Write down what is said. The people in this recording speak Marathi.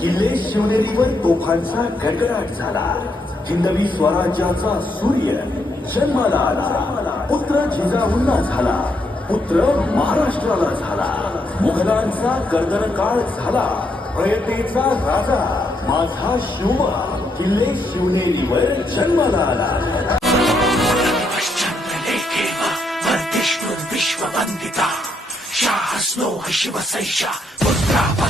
किल्ले शिवनेरीवर तोफांचा गडगडाट झाला. हिंदवी स्वराज्याचा सूर्य जन्माला आला. पुत्र जिजाऊंना झाला. पुत्र महाराष्ट्राला झाला. मुघलांचा गर्दन काळ झाला. प्रयतेचा राजा माझा शिव किल्ले शिवनेरीवर जन्माला आला. पश्चान्तलेखेव वर्धिष्णुर्विश्ववन्दिता शाहस्नो शिवसैषा पुत्रा